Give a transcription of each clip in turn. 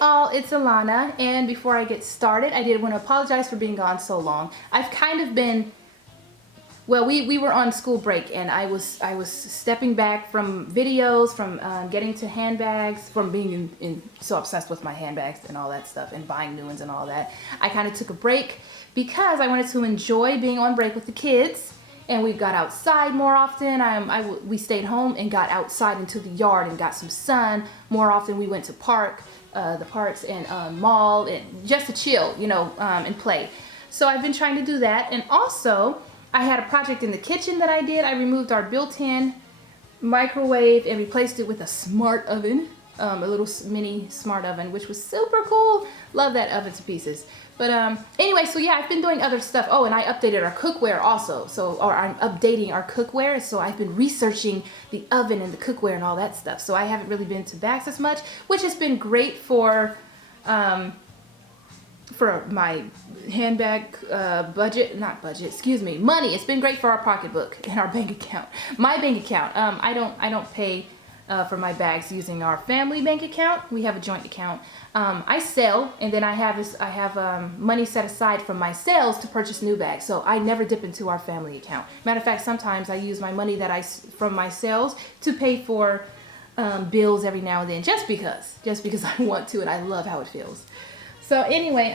all, it's Alana, and before I get started, I did want to apologize for being gone so long. I've kind of been, well, we were on school break, and I was stepping back from videos, from getting to handbags, from being so obsessed with my handbags and all that stuff, and buying new ones and all that. I kind of took a break because I wanted to enjoy being on break with the kids, and we got outside more often. We stayed home and got outside into the yard and got some sun more often. We went to the parks and mall, and just to chill, you know, and play. So I've been trying to do that, and also I had a project in the kitchen that I did. I removed our built-in microwave and replaced it with a smart oven, a little mini smart oven, which was super cool. Love that oven to pieces. But anyway, so yeah, I've been doing other stuff. Oh, and I updated our cookware also. Or I'm updating our cookware. So I've been researching the oven and the cookware and all that stuff. So I haven't really been to bags as much, which has been great for my handbag money. It's been great for our pocketbook and our bank account. My bank account. I don't pay for my bags using our family bank account. We have a joint account. I sell, and then I have money set aside from my sales to purchase new bags. So I never dip into our family account. Matter of fact, sometimes I use my money from my sales to pay for bills every now and then, just because I want to, and I love how it feels. So anyway,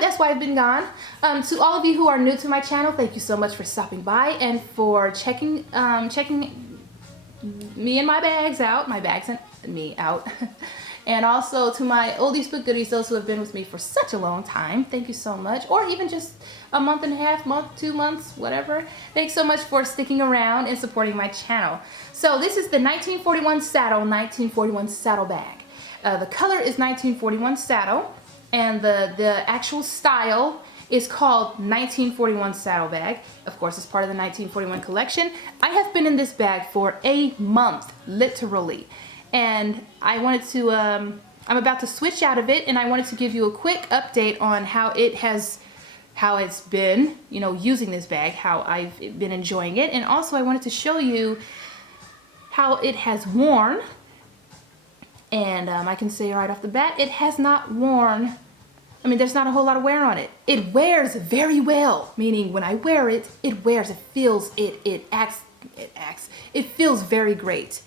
that's why I've been gone. To all of you who are new to my channel, thank you so much for stopping by and for checking me and my bags out, my bags and me out. And also to my oldies but goodies, those who have been with me for such a long time, thank you so much. Or even just a month and a half, 2 months, whatever. Thanks so much for sticking around and supporting my channel. So this is the 1941 saddle bag. The color is 1941 saddle, and the actual style is called 1941 saddle bag. Of course, it's part of the 1941 collection. I have been in this bag for a month, literally. And I wanted to, I'm about to switch out of it, and I wanted to give you a quick update on how it's been, you know, using this bag, how I've been enjoying it. And also I wanted to show you how it has worn. And I can say right off the bat, it has not worn. I mean, there's not a whole lot of wear on it. It wears very well, meaning when I wear it, it wears, it feels, it feels very great.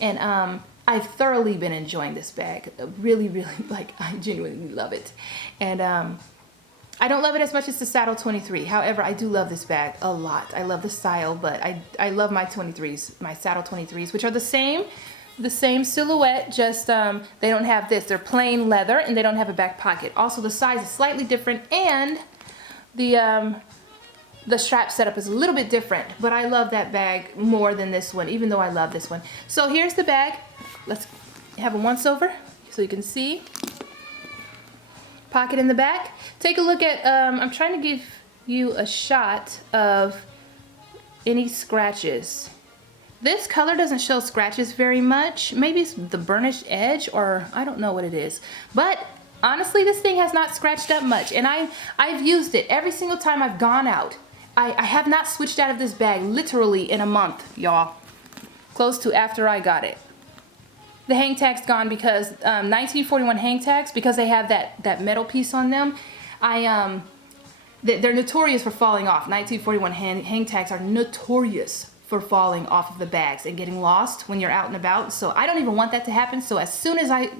And I've thoroughly been enjoying this bag. Really, like, I genuinely love it. And I don't love it as much as the Saddle 23. However, I do love this bag a lot. I love the style, but I love my 23s, my Saddle 23s, which are the same silhouette, just they don't have this. They're plain leather, and they don't have a back pocket. Also, the size is slightly different, and the strap setup is a little bit different, but I love that bag more than this one, even though I love this one. So here's the bag. Let's have a once over so you can see. Pocket in the back. Take a look at, I'm trying to give you a shot of any scratches. This color doesn't show scratches very much. Maybe it's the burnished edge, or I don't know what it is. But honestly, this thing has not scratched up much, and I've used it every single time I've gone out. I have not switched out of this bag literally in a month, y'all. Close to after I got it. The hang tag's gone because 1941 hang tags, because they have that metal piece on them. They're notorious for falling off. 1941 hang tags are notorious for falling off of the bags and getting lost when you're out and about. So I don't even want that to happen. So as soon as I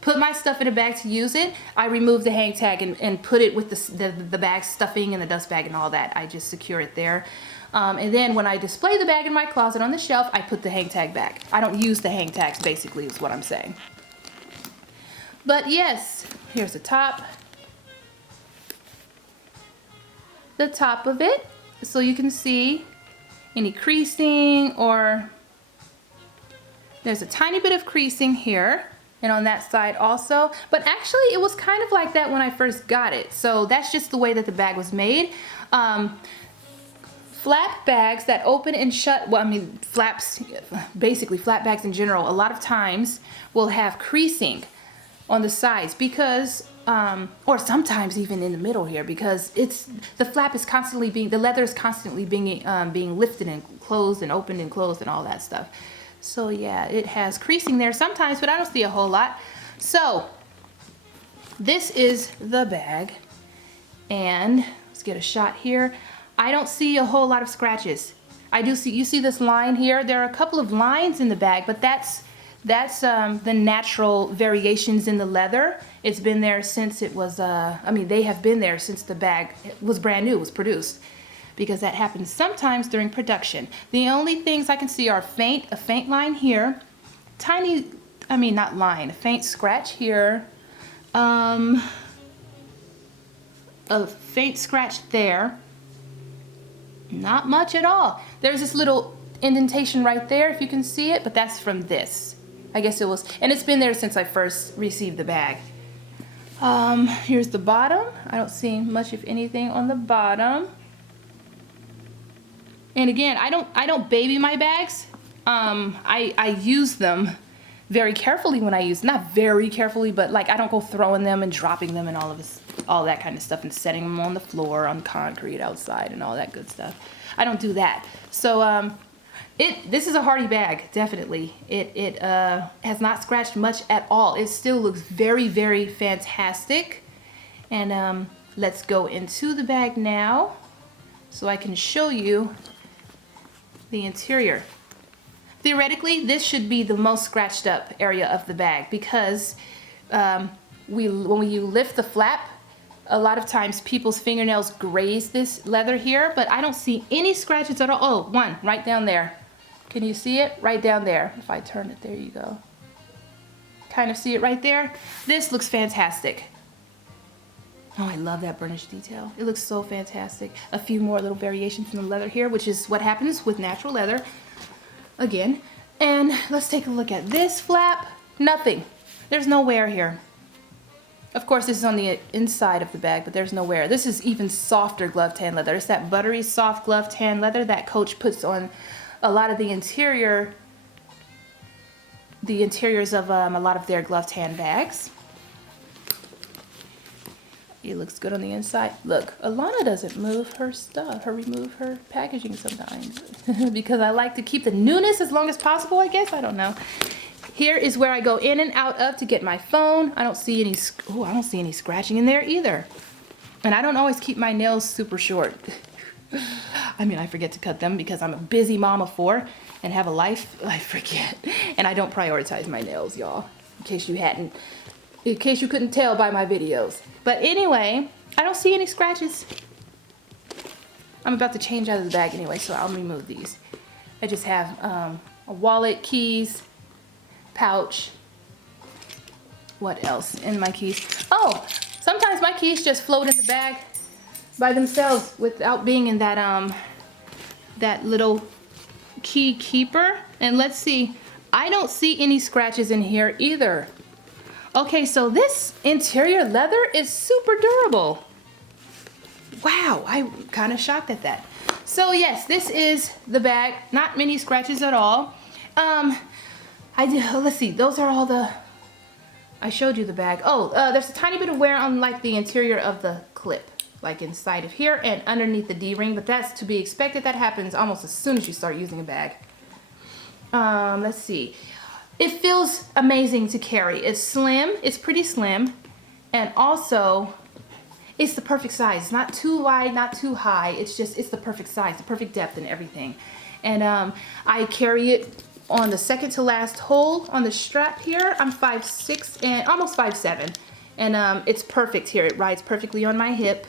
put my stuff in a bag to use it, I remove the hang tag and put it with the bag stuffing and the dust bag and all that. I just secure it there. And then when I display the bag in my closet on the shelf, I put the hang tag back. I don't use the hang tags, basically, is what I'm saying. But yes, here's the top. The top of it, so you can see any creasing, or there's a tiny bit of creasing here and on that side also, but actually it was kind of like that when I first got it. So that's just the way that the bag was made. Flap bags that open and shut, well, I mean, flaps, basically flat bags in general, a lot of times will have creasing on the sides because, or sometimes even in the middle here, because the flap is constantly the leather is constantly being lifted and closed and opened and closed and all that stuff. So yeah, it has creasing there sometimes, but I don't see a whole lot. So this is the bag, and let's get a shot here. I don't see a whole lot of scratches. I do see, you see this line here? There are a couple of lines in the bag, but that's the natural variations in the leather. It's been there since it was, I mean, they have been there since the bag was brand new, was produced, because that happens sometimes during production. The only things I can see are a faint line here, tiny, I mean not line, a faint scratch here, a faint scratch there, not much at all. There's this little indentation right there, if you can see it, but that's from this. I guess it was, and it's been there since I first received the bag. Here's the bottom. I don't see much of anything on the bottom. And again, I don't baby my bags. I use them very carefully when I use, not very carefully, but like I don't go throwing them and dropping them and all that kind of stuff and setting them on the floor, on concrete outside and all that good stuff. I don't do that. So this is a hardy bag, definitely. It has not scratched much at all. It still looks very, very fantastic. And let's go into the bag now so I can show you the interior. Theoretically, this should be the most scratched up area of the bag because when you lift the flap, a lot of times people's fingernails graze this leather here, but I don't see any scratches at all. Oh, one right down there. Can you see it? Right down there. If I turn it, there you go. Kind of see it right there? This looks fantastic. Oh, I love that burnished detail. It looks so fantastic. A few more little variations in the leather here, which is what happens with natural leather. Again. And let's take a look at this flap. Nothing. There's no wear here. Of course, this is on the inside of the bag, but there's no wear. This is even softer glove tan leather. It's that buttery soft glove tan leather that Coach puts on a lot of the interiors of a lot of their glove tan bags. It looks good on the inside. Look, Alana doesn't move her stuff, remove her packaging sometimes because I like to keep the newness as long as possible, I guess. I don't know. Here is where I go in and out of to get my phone. I don't see any scratching in there either. And I don't always keep my nails super short. I mean, I forget to cut them because I'm a busy mom of 4 and have a life. I forget. And I don't prioritize my nails, y'all. In case you couldn't tell by my videos. But anyway, I don't see any scratches. I'm about to change out of the bag anyway, so I'll remove these. I just have a wallet, keys, pouch. What else in my keys? Oh, sometimes my keys just float in the bag by themselves without being in that that little key keeper. And let's see, I don't see any scratches in here either. Okay, so this interior leather is super durable. Wow, I'm kind of shocked at that. So yes, this is the bag. Not many scratches at all. Let's see, those are all I showed you the bag. Oh, there's a tiny bit of wear on like the interior of the clip, like inside of here and underneath the D-ring, but that's to be expected. That happens almost as soon as you start using a bag. Let's see. It feels amazing to carry. It's slim, it's pretty slim, and also it's the perfect size. It's not too wide, not too high. It's the perfect size, the perfect depth and everything. And I carry it on the second to last hole on the strap here. I'm 5'6" and almost 5'7", and it's perfect here. It rides perfectly on my hip.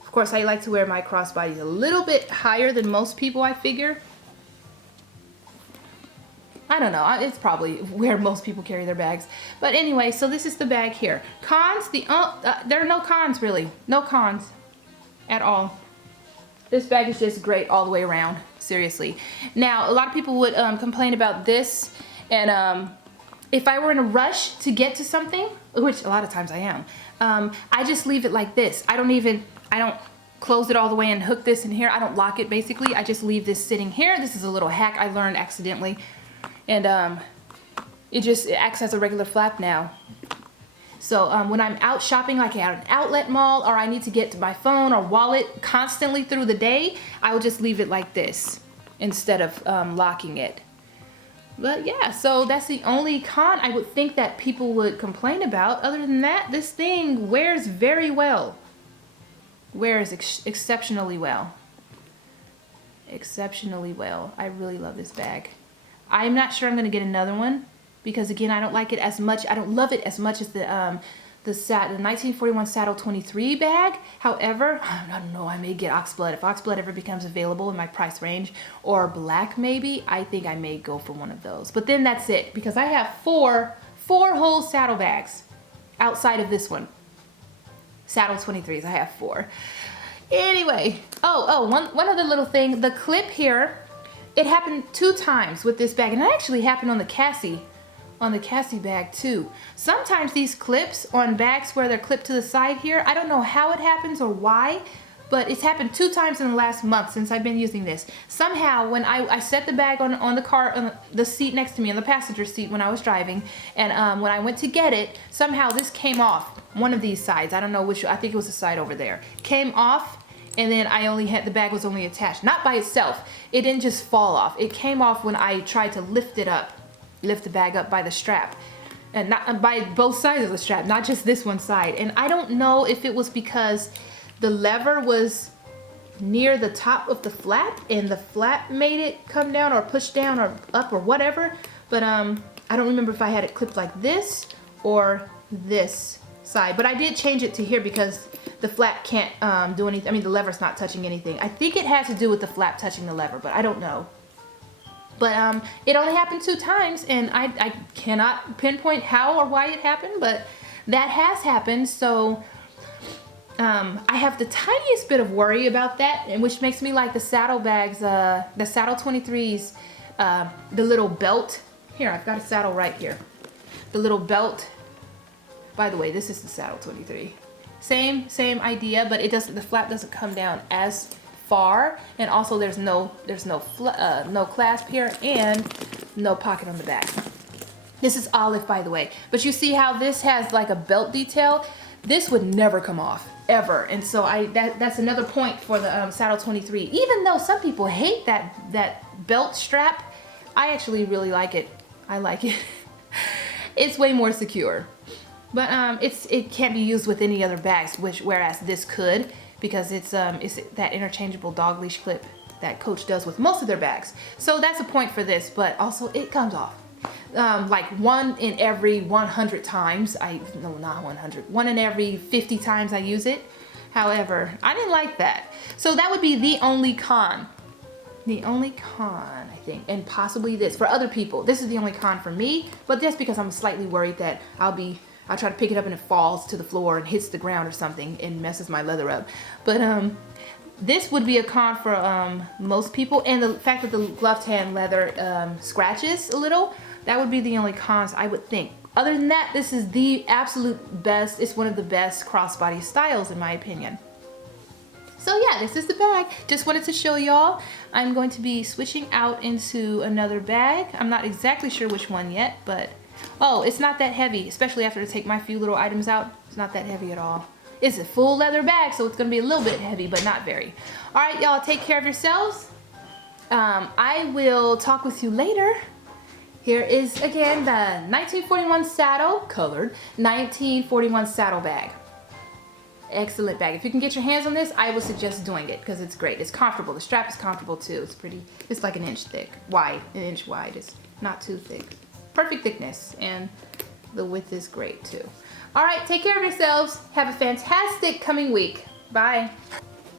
Of course, I like to wear my crossbodies a little bit higher than most people, I figure. I don't know, it's probably where most people carry their bags. But anyway, so this is the bag here. Cons, there are no cons really. No cons at all. This bag is just great all the way around, seriously. Now, a lot of people would complain about this, and if I were in a rush to get to something, which a lot of times I am, I just leave it like this. I don't close it all the way and hook this in here. I don't lock it basically. I just leave this sitting here. This is a little hack I learned accidentally. And it acts as a regular flap now. So when I'm out shopping, like at an outlet mall, or I need to get to my phone or wallet constantly through the day, I will just leave it like this instead of locking it. But yeah, so that's the only con I would think that people would complain about. Other than that, this thing wears very well. Wears exceptionally well. Exceptionally well. I really love this bag. I'm not sure I'm going to get another one because again, I don't like it as much. I don't love it as much as the 1941 Saddle 23 bag. However, I don't know, I may get Oxblood. If Oxblood ever becomes available in my price range, or black maybe, I think I may go for one of those. But then that's it, because I have four whole saddle bags outside of this one. Saddle 23s, I have 4. Anyway, one other little thing. The clip here, it happened 2 times with this bag, and it actually happened on the Cassie bag too. Sometimes these clips on bags where they're clipped to the side here, I don't know how it happens or why, but it's happened 2 times in the last month since I've been using this. Somehow when I set the bag on the car, on the seat next to me, on the passenger seat when I was driving, and when I went to get it, somehow this came off one of these sides. I don't know which, I think it was the side over there. Came off, and then the bag was only attached, not by itself. It didn't just fall off. It came off when I tried to lift it up. Lift the bag up by the strap, and not by both sides of the strap, not just this one side. And I don't know if it was because the lever was near the top of the flap and the flap made it come down or push down or up or whatever, but I don't remember if I had it clipped like this or this side. But I did change it to here because the flap can't do anything. I mean, the lever's not touching anything. I think it had to do with the flap touching the lever, but I don't know. But it only happened 2 times, and I cannot pinpoint how or why it happened, but that has happened. So I have the tiniest bit of worry about that, and which makes me like the saddle bags, the Saddle 23s, the little belt. Here, I've got a saddle right here. The little belt. By the way, this is the Saddle 23. Same idea, but the flap doesn't come down as far, and also there's no clasp here and no pocket on the back. This is olive, by the way, but you see how this has like a belt detail. This would never come off ever, and so that's another point for the Saddle 23. Even though some people hate that belt strap, I actually really like it. I like it. It's way more secure, but it can't be used with any other bags, whereas this could, because it's that interchangeable dog leash clip that Coach does with most of their bags. So that's a point for this, but also it comes off. Like 1 in every 100 times, no, not 100, 1 in every 50 times I use it. However, I didn't like that. So that would be the only con. The only con, I think, and possibly this. For other people, this is the only con for me, but that's because I'm slightly worried that I'll try to pick it up and it falls to the floor and hits the ground or something and messes my leather up. But this would be a con for most people, and the fact that the gloved hand leather scratches a little, that would be the only cons I would think. Other than that, this is the absolute best. It's one of the best crossbody styles in my opinion. So yeah, this is the bag. Just wanted to show y'all. I'm going to be switching out into another bag. I'm not exactly sure which one yet, but oh, it's not that heavy, especially after I take my few little items out. It's not that heavy at all. It's a full leather bag, so it's gonna be a little bit heavy, but not very. All right, y'all, take care of yourselves. I will talk with you later. Here is, again, the 1941 saddle, colored, 1941 saddle bag. Excellent bag. If you can get your hands on this, I would suggest doing it because it's great. It's comfortable. The strap is comfortable too. It's like an inch thick, an inch wide. It's not too thick. Perfect thickness, and the width is great too. All right, take care of yourselves. Have a fantastic coming week. Bye.